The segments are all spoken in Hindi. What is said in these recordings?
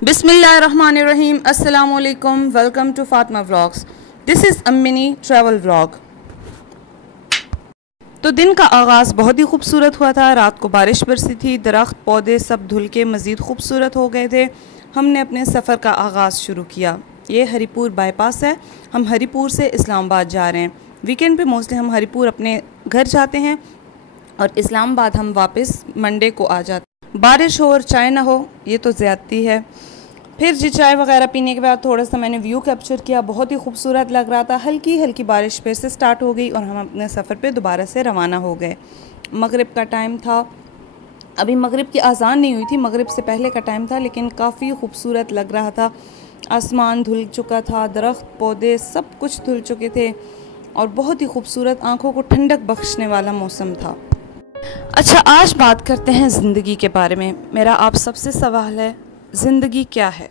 बिस्मिल्लाहिर्रहमानिर्रहीम। अस्सलाम वालेकुम। Welcome to Fatima vlogs. This is a mini travel vlog. तो दिन का आगाज़ बहुत ही खूबसूरत हुआ था। रात को बारिश बरसी थी, दरख्त पौधे सब धुल के मज़ीद खूबसूरत हो गए थे। हमने अपने सफ़र का आगाज़ शुरू किया। ये हरीपुर बाईपास है। हम हरीपुर से इस्लामाबाद जा रहे हैं। वीकेंड पे मोस्टली हम हरीपुर अपने घर जाते हैं और इस्लामाबाद हम वापस मंडे को आ जाते हैं। बारिश हो और चाय ना हो ये तो ज़्यादती है। फिर जी चाय वगैरह पीने के बाद थोड़ा सा मैंने व्यू कैप्चर किया। बहुत ही खूबसूरत लग रहा था। हल्की हल्की बारिश फिर से स्टार्ट हो गई और हम अपने सफ़र पे दोबारा से रवाना हो गए। मगरिब का टाइम था। अभी मगरिब की अज़ान नहीं हुई थी, मगरिब से पहले का टाइम था, लेकिन काफ़ी खूबसूरत लग रहा था। आसमान धुल चुका था, दरख्त पौधे सब कुछ धुल चुके थे और बहुत ही खूबसूरत, आँखों को ठंडक बख्शने वाला मौसम था। अच्छा, आज बात करते हैं ज़िंदगी के बारे में। मेरा आप सबसे सवाल है, ज़िंदगी क्या है?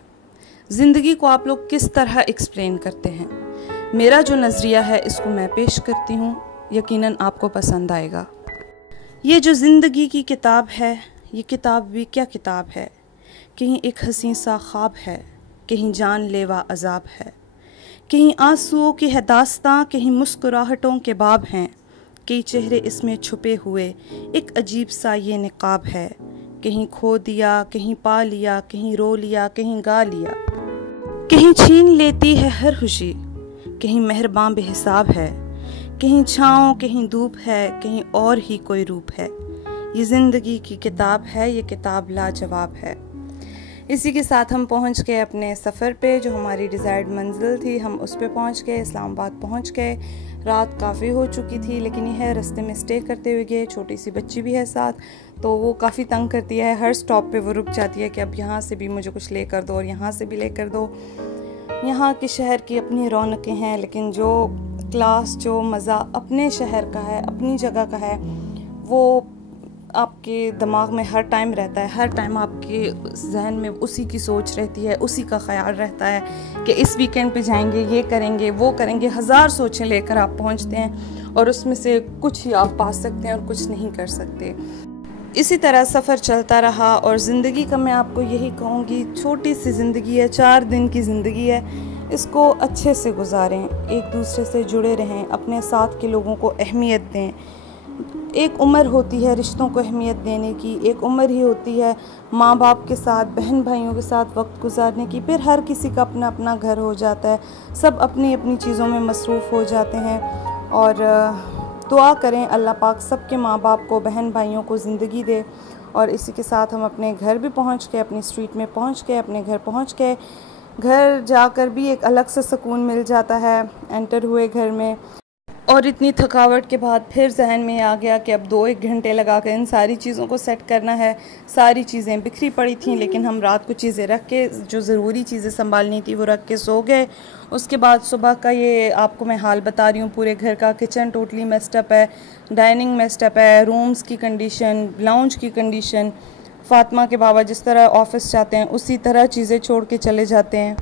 ज़िंदगी को आप लोग किस तरह एक्सप्लेन करते हैं? मेरा जो नज़रिया है इसको मैं पेश करती हूँ, यकीनन आपको पसंद आएगा। ये जो ज़िंदगी की किताब है, ये किताब भी क्या किताब है। कहीं एक हसीन सा ख्वाब है, कहीं जानलेवा अजाब है, कहीं आंसुओं की है दास्तां, कहीं मुस्कुराहटों के बाब हैं। कई चेहरे इसमें छुपे हुए एक अजीब सा ये निकाब है। कहीं खो दिया, कहीं पा लिया, कहीं रो लिया, कहीं गा लिया। कहीं छीन लेती है हर खुशी, कहीं मेहरबान बेहिसाब है। कहीं छाँव, कहीं धूप है, कहीं और ही कोई रूप है। ये ज़िंदगी की किताब है, ये किताब लाजवाब है। इसी के साथ हम पहुंच गए अपने सफ़र पे, जो हमारी डिज़ायर्ड मंजिल थी। हम उस पे पहुंच गए, इस्लामाबाद पहुंच गए। रात काफ़ी हो चुकी थी, लेकिन यह है रास्ते में स्टे करते हुए गए। छोटी सी बच्ची भी है साथ, तो वो काफ़ी तंग करती है। हर स्टॉप पे वो रुक जाती है कि अब यहाँ से भी मुझे कुछ लेकर दो और यहाँ से भी लेकर दो। यहाँ के शहर की अपनी रौनकें हैं, लेकिन जो क्लास, जो मज़ा अपने शहर का है, अपनी जगह का है, वो आपके दिमाग में हर टाइम रहता है। हर टाइम आपके जहन में उसी की सोच रहती है, उसी का ख्याल रहता है कि इस वीकेंड पे जाएंगे, ये करेंगे, वो करेंगे। हज़ार सोचें लेकर आप पहुंचते हैं और उसमें से कुछ ही आप पा सकते हैं और कुछ नहीं कर सकते। इसी तरह सफ़र चलता रहा और ज़िंदगी का मैं आपको यही कहूँगी, छोटी सी ज़िंदगी है, 4 दिन की ज़िंदगी है, इसको अच्छे से गुजारें, एक दूसरे से जुड़े रहें, अपने साथ के लोगों को अहमियत दें। एक उम्र होती है रिश्तों को अहमियत देने की, एक उम्र ही होती है माँ बाप के साथ, बहन भाइयों के साथ वक्त गुजारने की। फिर हर किसी का अपना अपना घर हो जाता है, सब अपनी अपनी चीज़ों में मसरूफ़ हो जाते हैं। और दुआ करें अल्लाह पाक सबके माँ बाप को, बहन भाइयों को ज़िंदगी दे। और इसी के साथ हम अपने घर भी पहुँच गए, अपनी स्ट्रीट में पहुँच गए, अपने घर पहुँच गए। घर जाकर भी एक अलग से सुकून मिल जाता है एंटर हुए घर में। और इतनी थकावट के बाद फिर जहन में आ गया कि अब 2-1 घंटे लगा कर इन सारी चीज़ों को सेट करना है। सारी चीज़ें बिखरी पड़ी थीं, लेकिन हम रात को चीज़ें रख के, जो ज़रूरी चीज़ें संभालनी थी वो रख के सो गए। उसके बाद सुबह का ये आपको मैं हाल बता रही हूँ पूरे घर का। किचन टोटली मेस्ड अप है, डाइनिंग मेस्ड अप है, रूम्स की कंडीशन, लाउंज की कंडीशन। फातिमा के बाबा जिस तरह ऑफिस जाते हैं उसी तरह चीज़ें छोड़ के चले जाते हैं।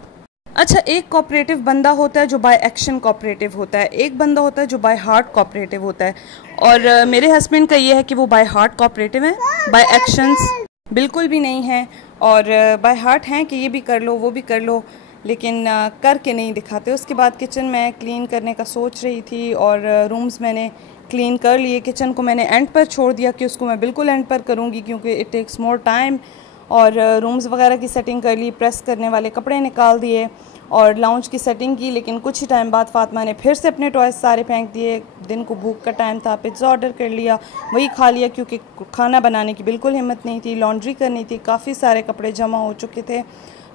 अच्छा, एक कोऑपरेटिव बंदा होता है जो बाय एक्शन कोऑपरेटिव होता है, एक बंदा होता है जो बाय हार्ट कोऑपरेटिव होता है। और मेरे हस्बैंड का ये है कि वो बाय हार्ट कोऑपरेटिव है, बाय एक्शंस बिल्कुल भी नहीं है। और बाय हार्ट हैं कि ये भी कर लो, वो भी कर लो, लेकिन करके नहीं दिखाते। उसके बाद किचन मैं क्लीन करने का सोच रही थी और रूम्स मैंने क्लीन कर लिए। किचन को मैंने एंड पर छोड़ दिया कि उसको मैं बिल्कुल एंड पर करूँगी, क्योंकि इट टेक्स मोर टाइम। और रूम्स वगैरह की सेटिंग कर ली, प्रेस करने वाले कपड़े निकाल दिए और लाउंज की सेटिंग की। लेकिन कुछ ही टाइम बाद फातिमा ने फिर से अपने टॉयज सारे फेंक दिए। दिन को भूख का टाइम था, पिज़्ज़ा ऑर्डर कर लिया, वही खा लिया, क्योंकि खाना बनाने की बिल्कुल हिम्मत नहीं थी। लॉन्ड्री करनी थी, काफ़ी सारे कपड़े जमा हो चुके थे,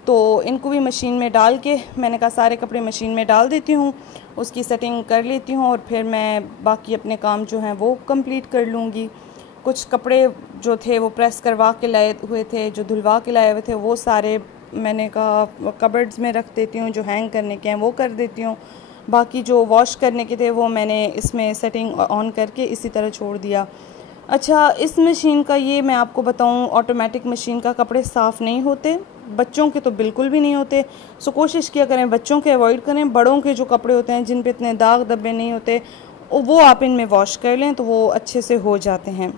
तो इनको भी मशीन में डाल के मैंने कहा सारे कपड़े मशीन में डाल देती हूँ, उसकी सेटिंग कर लेती हूँ और फिर मैं बाकी अपने काम जो हैं वो कंप्लीट कर लूँगी। कुछ कपड़े जो थे वो प्रेस करवा के लाए हुए थे, जो धुलवा के लाए हुए थे, वो सारे मैंने कहा कबर्ड्स में रख देती हूँ, जो हैंग करने के हैं वो कर देती हूँ। बाकी जो वॉश करने के थे वो मैंने इसमें सेटिंग ऑन करके इसी तरह छोड़ दिया। अच्छा, इस मशीन का ये मैं आपको बताऊँ, ऑटोमेटिक मशीन का कपड़े साफ़ नहीं होते, बच्चों के तो बिल्कुल भी नहीं होते। सो कोशिश किया करें बच्चों के अवॉइड करें। बड़ों के जो कपड़े होते हैं जिन पे इतने दाग धब्बे नहीं होते, वो आप इनमें वॉश कर लें तो वो अच्छे से हो जाते हैं।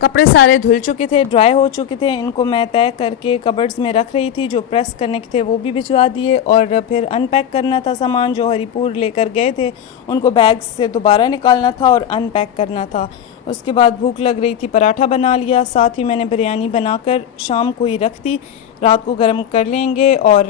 कपड़े सारे धुल चुके थे, ड्राई हो चुके थे। इनको मैं तय करके कबर्ड्स में रख रही थी। जो प्रेस करने के थे वो भी भिजवा दिए और फिर अनपैक करना था सामान जो हरिपुर लेकर गए थे, उनको बैग से दोबारा निकालना था और अनपैक करना था। उसके बाद भूख लग रही थी, पराठा बना लिया। साथ ही मैंने बिरयानी बनाकर शाम को ही रख दी, रात को गर्म कर लेंगे। और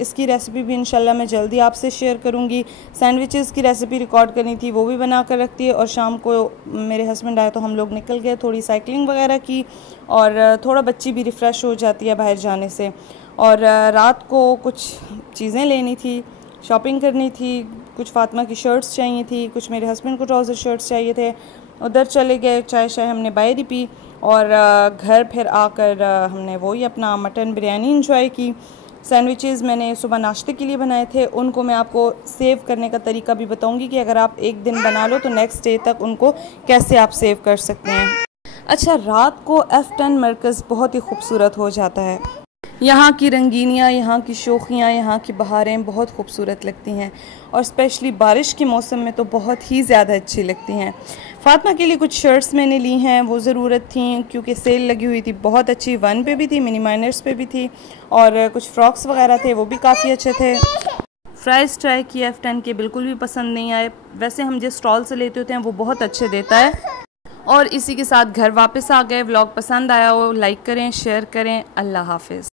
इसकी रेसिपी भी इंशाल्लाह मैं जल्दी आपसे शेयर करूंगी। सैंडविचेस की रेसिपी रिकॉर्ड करनी थी, वो भी बना कर रख दी। और शाम को मेरे हस्बैंड आए तो हम लोग निकल गए, थोड़ी साइकिलिंग वगैरह की और थोड़ा बच्ची भी रिफ़्रेश हो जाती है बाहर जाने से। और रात को कुछ चीज़ें लेनी थी, शॉपिंग करनी थी, कुछ फ़ातिमा की शर्ट्स चाहिए थी, कुछ मेरे हस्बैंड को ट्राउज़र शर्ट्स चाहिए थे। उधर चले गए, चाय शाय हमने बाहर ही पी और घर फिर आकर हमने वही अपना मटन बिरयानी इंजॉय की। सैंडविचेस मैंने सुबह नाश्ते के लिए बनाए थे, उनको मैं आपको सेव करने का तरीका भी बताऊंगी कि अगर आप एक दिन बना लो तो नेक्स्ट डे तक उनको कैसे आप सेव कर सकते हैं। अच्छा, रात को F10 मरकज़ बहुत ही खूबसूरत हो जाता है। यहाँ की रंगीनियाँ, यहाँ की शोखियाँ, यहाँ की बहारें बहुत खूबसूरत लगती हैं और स्पेशली बारिश के मौसम में तो बहुत ही ज़्यादा अच्छी लगती हैं। फ़ातिमा के लिए कुछ शर्ट्स मैंने ली हैं, वो ज़रूरत थी क्योंकि सेल लगी हुई थी, बहुत अच्छी 1 पे भी थी, मिनी माइनर्स पे भी थी। और कुछ फ्रॉक्स वगैरह थे, वो भी काफ़ी अच्छे थे। फ्राइज़ ट्राई किए, F10 के बिल्कुल भी पसंद नहीं आए। वैसे हम जिस स्टॉल से लेते होते हैं वो बहुत अच्छे देता है। और इसी के साथ घर वापस आ गए। व्लॉग पसंद आया हो लाइक करें, शेयर करें। अल्लाह हाफिज़।